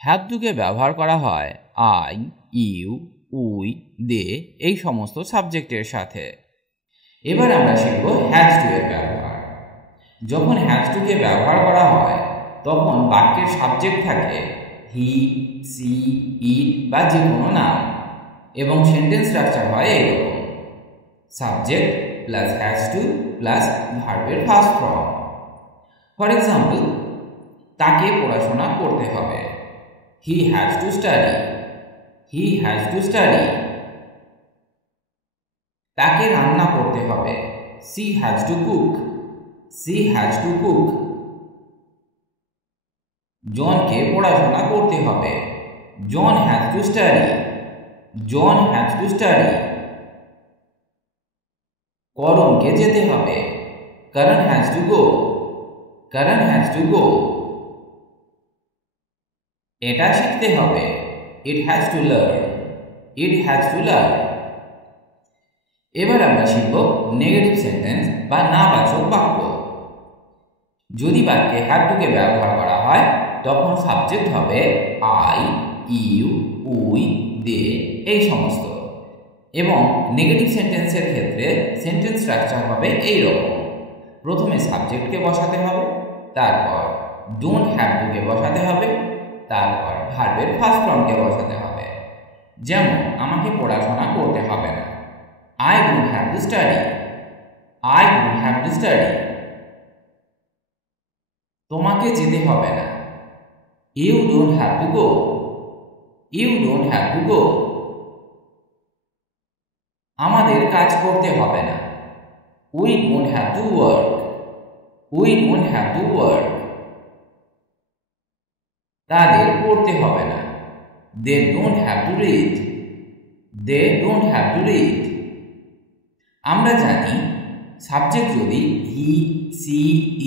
Have টুকে ব্যবহার করা হয় আই, ইউ, উই, দে এই সমস্ত সাবজেক্টের সাথে। এবার আমরা শিখব হ্যাজ টু এর ব্যবহার। যখন হ্যাজ টুকে ব্যবহার করা হয় তখন বাক্যের সাবজেক্ট থাকে হি, সি, ইট বা যে কোনো নাম, এবং সেন্টেন্স স্ট্রাকচার হয় এইরকম: subject plus has to plus ভার্বের ফার্স্ট ফর্ম। ফর এক্সাম্পল, তাকে পড়াশোনা করতে হবে, he has to study, he has to study. তাকে রান্না করতে হবে, she has to cook, she has to cook. জনকে পড়াশোনা করতে হবে, John has to study, John has to study. করণকে যেতে হবে, Karan has to go, Karan has to go. এটা শিখতে হবে, it has to learn, it has to learn. এবার আমরা শিখব নেগেটিভ সেন্টেন্স বা নাবাচক বাক্য। যদি বাক্যে হ্যাভ টুকে ব্যবহার করা হয় তখন সাবজেক্ট হবে আই, ইউ, উই, দে এই সমস্ত, এবং নেগেটিভ সেন্টেন্সের ক্ষেত্রে সেন্টেন্স স্ট্রাকচার হবে এই রকম: প্রথমে সাবজেক্টকে বসাতে হবে, তারপর ডোন্ট হ্যাভ টুকে বসাতে হবে, তারপর ভার্বের ফার্স্ট ফর্মকে বসাতে হবে। যেমন আমাকে পড়াশোনা করতে হবে না, I don't have to study, I don't have to study। তোমাকে যেতে হবে না, you don't have to go, you don't have to go। আমাদের কাজ করতে হবে না, we don't have to work, we don't have to work। তাদের পড়তে হবে না, they don't have to read, they don't have to read। আমরা জানি সাবজেক্ট যদি হি, সি,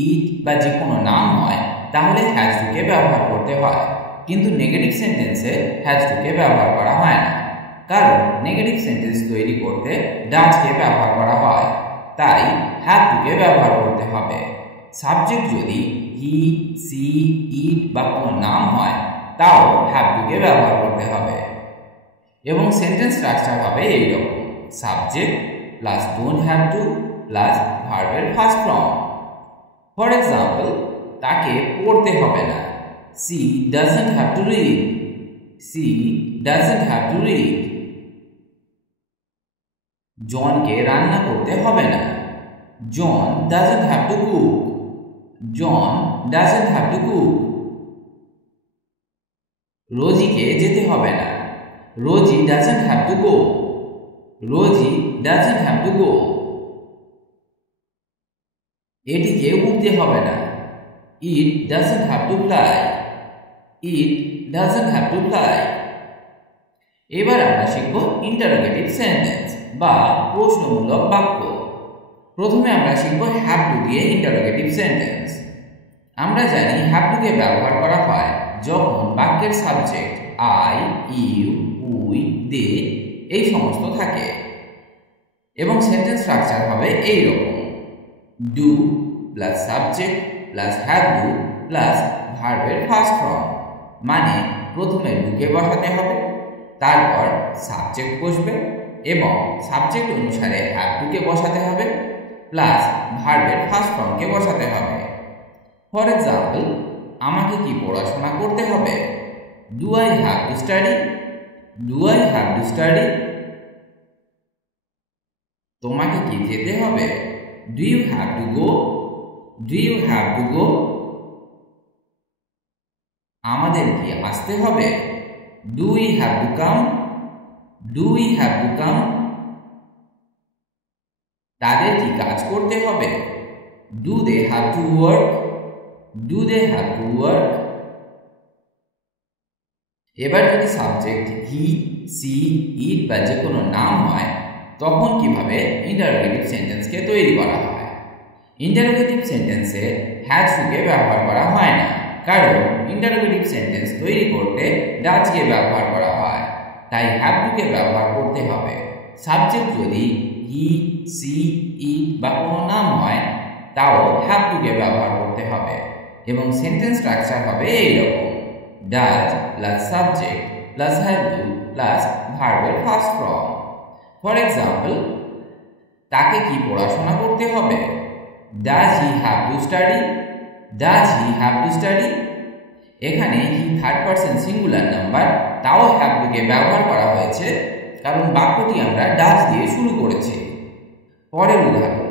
ইট বা যে কোনো নাম হয় তাহলে হ্যাজ টুকে ব্যবহার করতে হয়, কিন্তু নেগেটিভ সেন্টেন্সে হ্যাজ টুকে ব্যবহার করা হয় না, কারণ নেগেটিভ সেন্টেন্স তৈরি করতে ডাজকে ব্যবহার করা হয়, তাই হ্যাভ টুকে ব্যবহার করতে হবে। সাবজেক্ট যদি হি, সি, ইট বা কোনো নাম হয় তাও হ্যাভ টুকে ব্যবহার করতে হবে, এবং সেন্টেন্স স্ট্রাকচার হবে এইরকম: subject plus don't have to plus ভার্বের ফার্স্ট ফর্ম। ফর এক্সাম্পল, তাকে পড়তে হবে না, she doesn't have to read, she doesn't have to read. জনকে রান্না করতে হবে না, John doesn't have to cook, John doesn't have to cook. রোজিকে যেতে হবে না, Rosie doesn't have to go, Rosie doesn't have to go. এটিকে উঠতে হবে না, it doesn't have to fly, it doesn't have to fly. এবার আমরা শিখব ইন্টারোগেটিভ সেন্টেন্স বা প্রশ্নমূলক বাক্য। প্রথমে আমরা শিখব হ্যাভ টু দিয়ে ইন্টারোগেটিভ সেন্টেন্স। আমরা জানি হ্যাভ টুকে ব্যবহার করা হয় যখন বাক্যের সাবজেক্ট আই, ইউ, উই, দে এই সমস্ত থাকে, এবং সেন্টেন্স স্ট্রাকচার হবে এইরকম: do plus subject plus have to plus ভার্বের ফার্স্ট ফর্ম। মানে প্রথমে ডুকে বসাতে হবে, তারপর সাবজেক্ট বসবে এবং সাবজেক্ট অনুসারে হ্যাভ টুকে বসাতে হবে প্লাস ভার্বের ফার্স্ট ফর্মকে বসাতে হবে। ফর এক্সাম্পল, আমাকে কি পড়াশোনা করতে হবে, do I have to study, do I have to study. তোমাকে কি যেতে হবে, do you have to go, do you have to go. আমাদের কি আসতে হবে, do we have to come, do we have to come. তাদের কি কাজ করতে হবে, do they have to work, do they have to work. এবার যদি সাবজেক্ট হি, সি, ইট বা যে কোনো নাম হয় তখন কিভাবে ইন্টারোগেটিভ সেন্টেন্সকে তৈরি করা হয়। ইন্টারোগেটিভ সেন্টেন্সে হ্যাজ টুকে ব্যবহার করা হয় না, কারণ ইন্টারোগেটিভ সেন্টেন্স তৈরি করতে ডাজকে ব্যবহার করা হয়, তাই হ্যাভ টুকে ব্যবহার করতে হবে। সাবজেক্ট যদি হি, সি, ইট বা কোনো নাম হয় তাও হ্যাভ টুকে ব্যবহার করতে হবে, এবং সেন্টেন্স স্ট্রাকচার হবে এইরকম: does plus subject plus have to plus ভার্বের ফার্স্ট ফর্ম। ফর এক্সাম্পল, তাকে কি পড়াশোনা করতে হবে? Does he have to study? Does he have to study? এখানে he third person singular number, তাও হ্যাভ টু কে ব্যবহার করা হয়েছে কারণ বাক্যটি আমরা ডাজ দিয়ে শুরু করেছি। পরের উদাহরণ,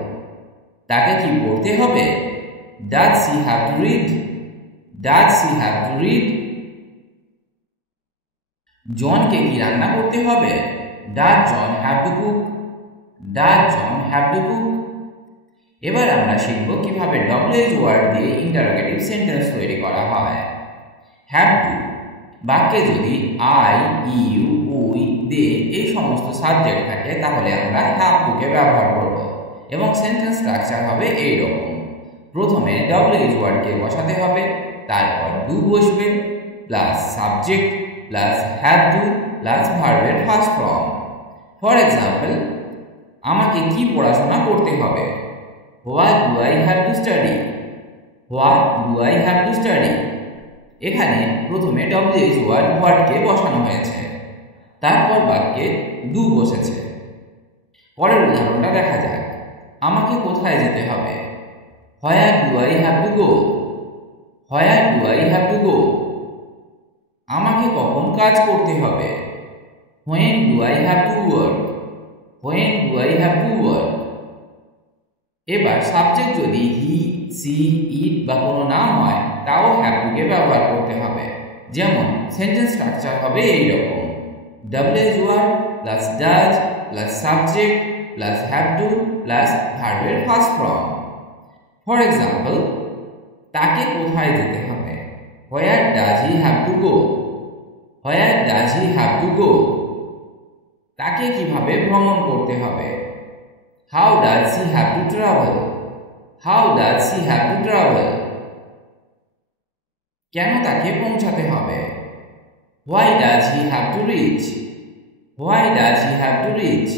তাকে কি পড়তে হবে? Does she have to read? Does she have to read? জনকে কি রান্না করতে হবে? Does John have to cook? Does John have to cook? এবার আমরা শিখব কিভাবে ডব্লিউএইচ ওয়ার্ড দিয়ে ইন্টারোগেটিভ সেন্টেন্স তৈরি করা হয়। হ্যাভ টু বাক্যে যদি আই, ইউ, উই, দে এই সমস্ত সাবজেক্ট থাকে তাহলে আমরা হ্যাভ টু কে ব্যবহার করব এবং সেন্টেন্স স্ট্রাকচার হবে এই রকম। প্রথমে ডব্লিউএইচ ওয়ার্ডকে বসাতে হবে, তারপর ডু বসবে plus subject plus have to plus ভার্বের ফার্স্ট ফর্ম। ফর এক্সাম্পল, আমাকে কি পড়াশোনা করতে হবে? What do I have to study? What do I have to study? এখানে প্রথমে ডব্লিউএইচ ওয়ার্ডকে বসানো হয়েছে, তারপর বাক্যে ডু বসেছে। পরের উদাহরণটা দেখা যাক। আমাকে কোথায় যেতে হবে? Where do I have to go? Where do I have to গো? আমাকে কখন কাজ করতে হবে? When do I have to work? When do I have to work? এবার সাবজেক্ট যদি হি, সি, ইট বা কোনো নাম হয় তাও হ্যাভ টু কে ব্যবহার করতে হবে। যেমন সেন্টেন্স স্ট্রাকচার হবে এই রকম: WH word plus does plus subject plus have to plus ভার্বের ফার্স্ট ফর্ম। ফর এক্সাম্পল, তাকে কোথায় যেতে হবে? Where does he have to go? Where does he have to go? তাকে কিভাবে ভ্রমণ করতে হবে? How does he have to travel? How does he have to travel? কেন তাকে পৌঁছাতে হবে? Why does he have to reach? Why does he have to rich?